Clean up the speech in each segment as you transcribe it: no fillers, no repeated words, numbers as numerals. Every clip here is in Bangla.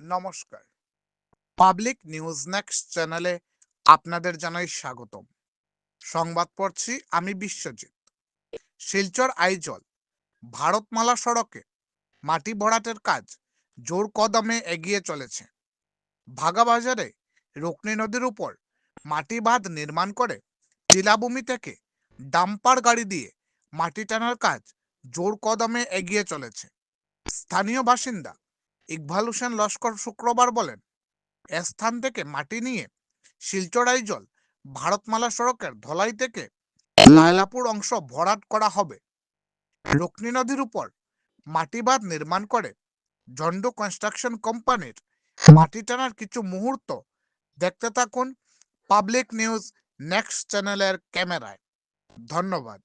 নমস্কার। পাবলিক নিউজ নেক্সট চ্যানেলে আপনাদের জানাই স্বাগতম। সংবাদ পড়ছি আমি বিশ্বজিৎ। শিলচর আইজল ভারতমালা সড়কে মাটি ভরাটের কাজ জোর কদমে এগিয়ে চলেছে। ভাগাবাজারে রুকনি নদীর উপর মাটি বাঁধ নির্মাণ করে টিলাভূমি থেকে ডাম্পার গাড়ি দিয়ে মাটি টানার কাজ জোর কদমে এগিয়ে চলেছে। স্থানীয় বাসিন্দা ইকবাল হোসেন লস্কর শুক্রবার বলেন, এ স্থান থেকে মাটি নিয়ে শিলচর আইজল ভারতমালা সড়কের ধলাই থেকে লায়লাপুর অংশ ভরাট করা হবে। রুকনি নদীর উপর মাটি বাঁধ নির্মাণ করে ঝন্ডু কনস্ট্রাকশন কোম্পানির মাটি টানার কিছু মুহূর্ত দেখতে থাকুন পাবলিক নিউজ নেক্সট চ্যানেলের ক্যামেরায়। ধন্যবাদ।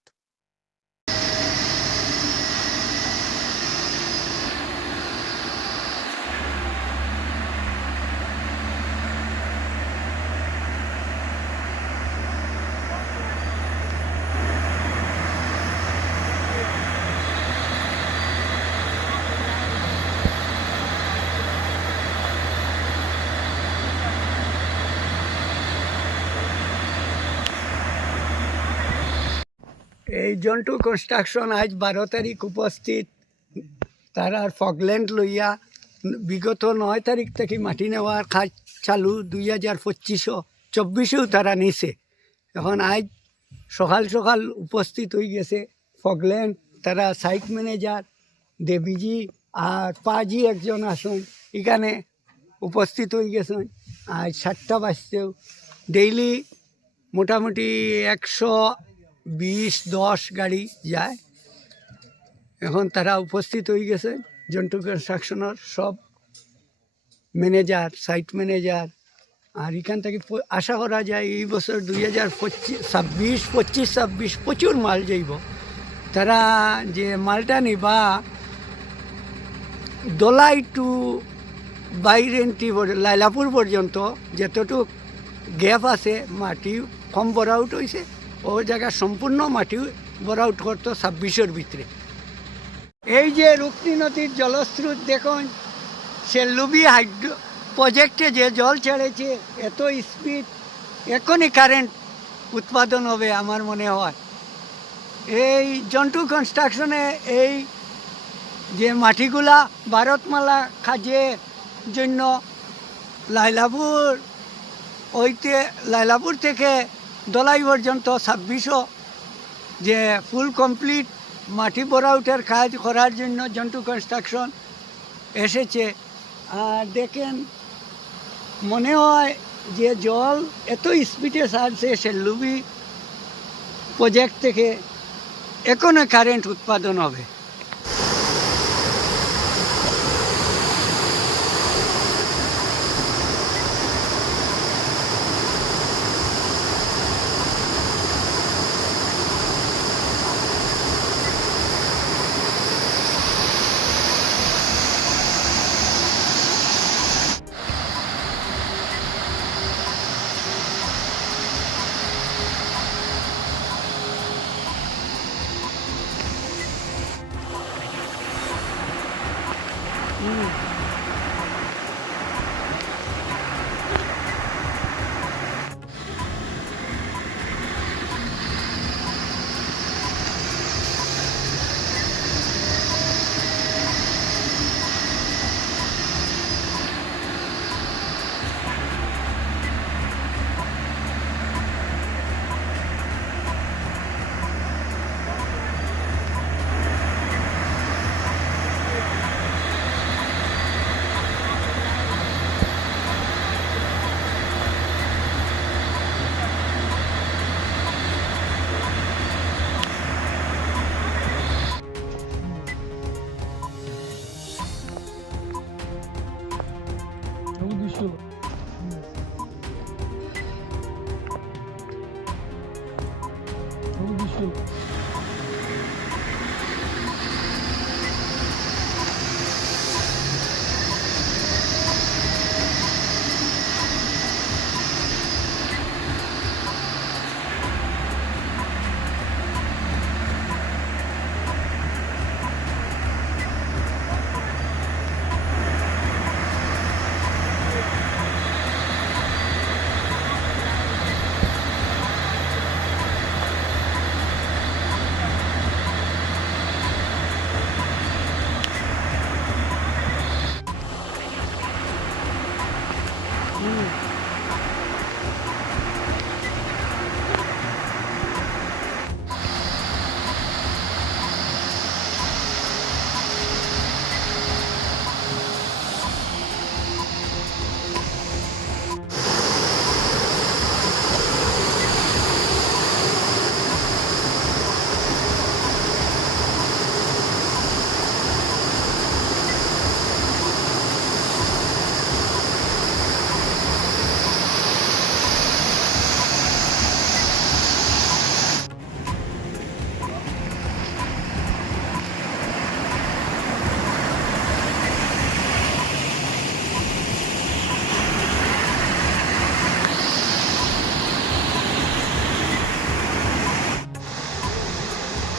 এই জন্টু কনস্ট্রাকশন আজ 12 তারিখ উপস্থিত। তারা ফগল্যান্ড লইয়া বিগত 9 তারিখ থেকে মাটি নেওয়ার কাজ চালু 2025-24 তারা নিছে। এখন আজ সকাল সকাল উপস্থিত হয়ে গেছে ফগল্যান্ড, তারা সাইট ম্যানেজার দেবীজি আর পাজি একজন আসুন এখানে উপস্থিত হয়ে গেছেন। আজ 7টা বাজতেও ডেইলি মোটামুটি 120-10 গাড়ি যায়। এখন তারা উপস্থিত হয়ে গেছে। জন্টু কনস্ট্রাকশনের সব ম্যানেজার, সাইট ম্যানেজার, আর এখান থেকে আশা করা যায় এই বছর 2025-26 প্রচুর মাল যাইব। তারা যে মালটা নিবা দলাই টু বাইরেন্টি লাইলাপুর পর্যন্ত যতটুক গ্যাপ আছে মাটি কম বড় আউট হয়েছে, ও জায়গা সম্পূর্ণ মাটি বড় আউট করতো 26-এর ভিতরে। এই যে রুকনি নদীর জলস্রোত দেখুন, সেল্লুবি হাইড্রো প্রজেক্টে যে জল ছেড়েছে এত স্পিড, এখনই কারেন্ট উৎপাদন হবে আমার মনে হয়। এই জন্টু কনস্ট্রাকশনে এই যে মাটিগুলা ভারতমালা কাজের জন্য লাইলাপুর থেকে দলাই পর্যন্ত 26 যে ফুল কমপ্লিট মাটি বোরাউটের কাজ করার জন্য জন্টু কনস্ট্রাকশন এসেছে। আর দেখেন মনে হয় যে জল এত স্পিডে ছাড়ছে সেল্লুবি প্রজেক্ট থেকে, এখনো কারেন্ট উৎপাদন হবে।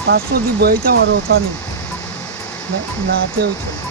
500 দিব এইটা আমার ওটা নেই না নাতে হইতো